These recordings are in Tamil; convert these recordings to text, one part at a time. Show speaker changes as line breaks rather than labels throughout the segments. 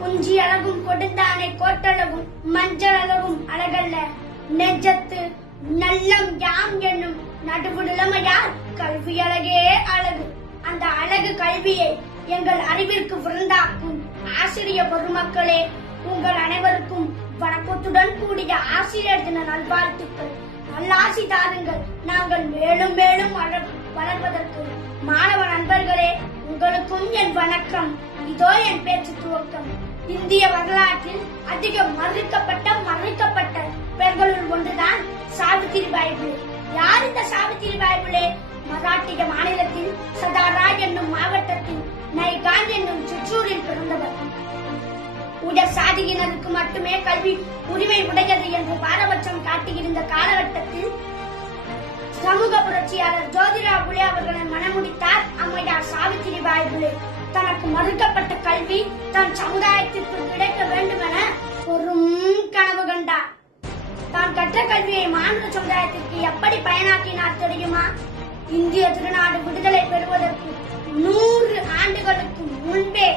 குஞ்சி அழகும் கொடுந்தானை கோட்டழகும் மஞ்சள் அழகும் அழகல்ல. நெஞ்சத்து நல்லம் யாம் என்னும் நடுவு கல்வி அழகே. அழகு அந்த அழகு கல்வியை எங்கள் அறிவிற்கு விருந்தாக்கும் ஆசிரிய பெருமக்களே உங்கள் அனைவருக்கும் வணக்கத்துடன் கூடிய ஆசிரியர் தின நல்வாழ்த்துக்கள். நல்லாசி தாருங்கள். நாங்கள் மேலும் மேலும் வளர்- வளர்வதற்கு மாணவ நண்பர்களே உங்களுக்கும் என் வணக்கம். இதோ என் பேச்சு துவக்கம். இந்திய வரலாற்றில் அதிக மறுக்கப்பட்ட மறுக்கப்பட்ட பெண்களுள் ஒன்றுதான் சாவித்திரி பாய்புலே யார் இந்த சாவித்திரி பாய்புலே மராட்டிய மாநிலத்தில் சதாரா என்னும் மாவட்டத்தில் நைகான் என்னும் சிற்றூரில் பிறந்தவர். உயர் சாதியினருக்கு மட்டுமே கல்வி உரிமை உடையது என்று பாரபட்சம் காட்டியிருந்த காலகட்டத்தில் சமூக புரட்சியாளர் ஜோதிரா புலே அவர்களை மனமுடித்தார் அம்மையார் சாவித்திரி பாய் புலே தனக்கு மறுக்கப்பட்ட கல்வி தன் சமுதாயத்திற்கு கிடைக்க வேண்டும் என பெரும் கனவு கண்டார். தான் கற்ற கல்வியை மாநில சமுதாயத்திற்கு எப்படி பயனாக்கினார் தெரியுமா? இந்திய திருநாடு விடுதலை பெறுவதற்கு நூறு ஆண்டுகளுக்கு முன்பே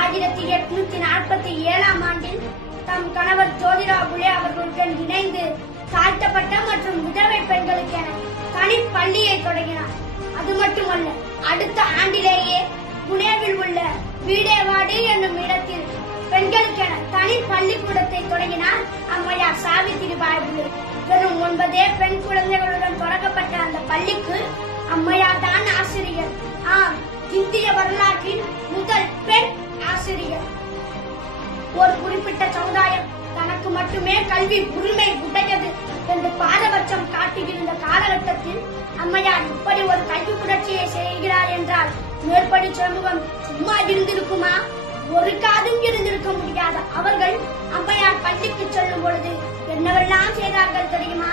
ஆயிரத்தி எட்நூத்தி நாற்பத்தி ஏழாம் ஆண்டில் தம் கணவர் ஜோதிரா புலே அவர்களுடன் இணைந்து தாழ்த்தப்பட்ட மற்றும் விதவை பெண்களுக்கென தனி பள்ளியை தொடங்கினார். அது மட்டுமல்ல அடுத்த ஆண்டிலேயே புனேவில் உள்ள வீடேவாடி என்னும் இடத்தில் பெண்களுக்கென தனி பள்ளிக்கூடத்தை தொடங்கினார் அம்மையார் சாவித்திரி பாய்புலே வெறும் ஒன்பதே பெண் குழந்தைகளுடன் தொடங்கப்பட்ட அந்த பள்ளிக்கு அம்மையார் தான் ஆசிரியர். ஆம் இந்திய வரலாற்றின் முதல் பெண் ஆசிரியர். ஒரு குறிப்பிட்ட சமுதாயம் தனக்கு மட்டுமே கல்வி உரிமை உடையது என்று பாரபட்சம் காட்டியிருந்த காலகட்டத்தில் அம்மையார் இப்படி ஒரு கல்வி புரட்சியை செய்கிறார் என்றால் மேற்படி சண்முகம் சும்மா இருந்திருக்குமா? ஒரு காதும் இருந்திருக்க முடியாத அவர்கள் அம்மையார் பள்ளிக்கு செல்லும் பொழுது என்னவெல்லாம் செய்தார்கள் தெரியுமா?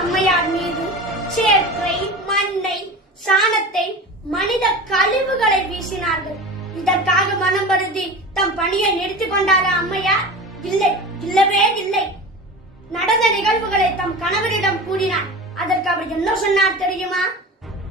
அம்மையார் மீது சேற்றை மண்ணை சாணத்தை மனித கழிவுகளை வீசினார்கள். இதற்காக மனம் வருதி தம் பணியை நிறுத்திக் கொண்டாரா அம்மையார்? இல்லை இல்லவே இல்லை. நடந்த நிகழ்வுகளை தம் கணவரிடம் கூறினார். அதற்கு அவர் என்ன சொன்னார் தெரியுமா?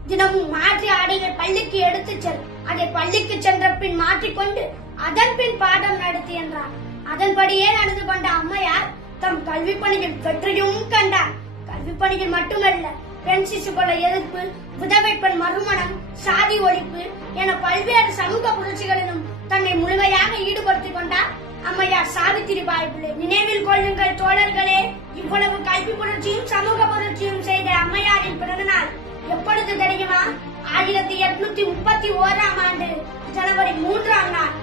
தினமும் மாற்றி ஆடைகள் பள்ளிக்கு எடுத்துச் செல். அதை பள்ளிக்கு சென்ற பின் மாற்றிக்கொண்டு அதன் பின் பாடம் நடத்தி என்றார் அதன்படியே நடந்து கொண்ட அம்மையார் தம் கல்வி பணியில் வெற்றியும் கண்டார். கல்வி பணியில் மட்டுமல்ல பெண் சிசு கொள்ள எதிர்ப்பு விதவை பெண் மறுமணம் சாதி ஒழிப்பு என பல்வேறு சமூக புரட்சிகளிலும் தன்னை முழுமையாக ஈடுபடுத்திக் கொண்டார் அம்மையார் சாவித்திரி பாய்பிள்ளை. நினைவில் கொள்ளுங்கள் தோழர்களே இவ்வளவு கல்வி புரட்சியும் சமூக புரட்சியும் செய்த அம்மையாரின் பிறந்தநாள் எப்பொழுது தெரியுமா? ஆயிரத்தி எட்நூத்தி முப்பத்தி ஓராம் ஆண்டு ஜனவரி மூன்றாம் நாள்.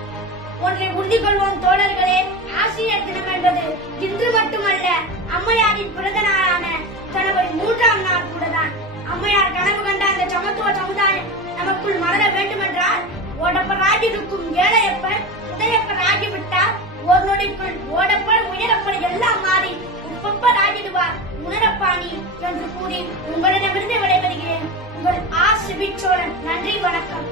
ஒன்றை உறுதி கொள்வோம் தோழர்களே ஆசிரியர் தினம் என்பது இன்று மட்டுமல்ல அம்மையாரின் பிறந்த நாளான ஜனவரி மூன்றாம் நாள் கூடதான். அம்மையார் கனவு கண்ட அந்த சமத்துவ சமுதாயம் நமக்குள் மலர வேண்டுமென்றால் ஓடப்பராகி இருக்கும் ஏழையப்பர் உதயப்பர் ஆகிவிட்டார் ஒரு நொடிக்குள் ஓடப்பர் உயரப்பர் எல்லாம் மாறி உப்பப்பர் ஆகிடுவார் உணரப்பாணி என்று கூறி உங்கள் சுபிச்சோழன் நன்றி வணக்கம்.